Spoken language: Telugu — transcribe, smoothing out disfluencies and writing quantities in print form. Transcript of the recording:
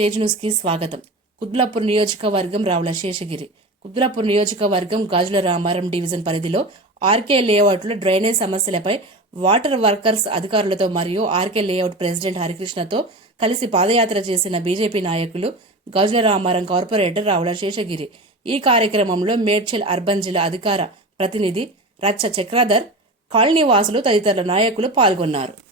తేజ్ న్యూస్కి స్వాగతం. కుత్బుల్లాపూర్ నియోజకవర్గం రావుల శేషగిరి. కుత్బుల్లాపూర్ నియోజకవర్గం గాజుల రామారం డివిజన్ పరిధిలో ఆర్కే లేఅవుట్లో డ్రైనేజ్ సమస్యలపై వాటర్ వర్కర్స్ అధికారులతో మరియు ఆర్కే లేఅవుట్ ప్రెసిడెంట్ హరికృష్ణతో కలిసి పాదయాత్ర చేసిన బీజేపీ నాయకులు గాజుల రామారం కార్పొరేటర్ రావుల శేషగిరి. ఈ కార్యక్రమంలో మేడ్చల్ అర్బన్ జిల్లా అధికార ప్రతినిధి రచ్చ చక్రధర్, కాలనీ వాసులు తదితరుల నాయకులు పాల్గొన్నారు.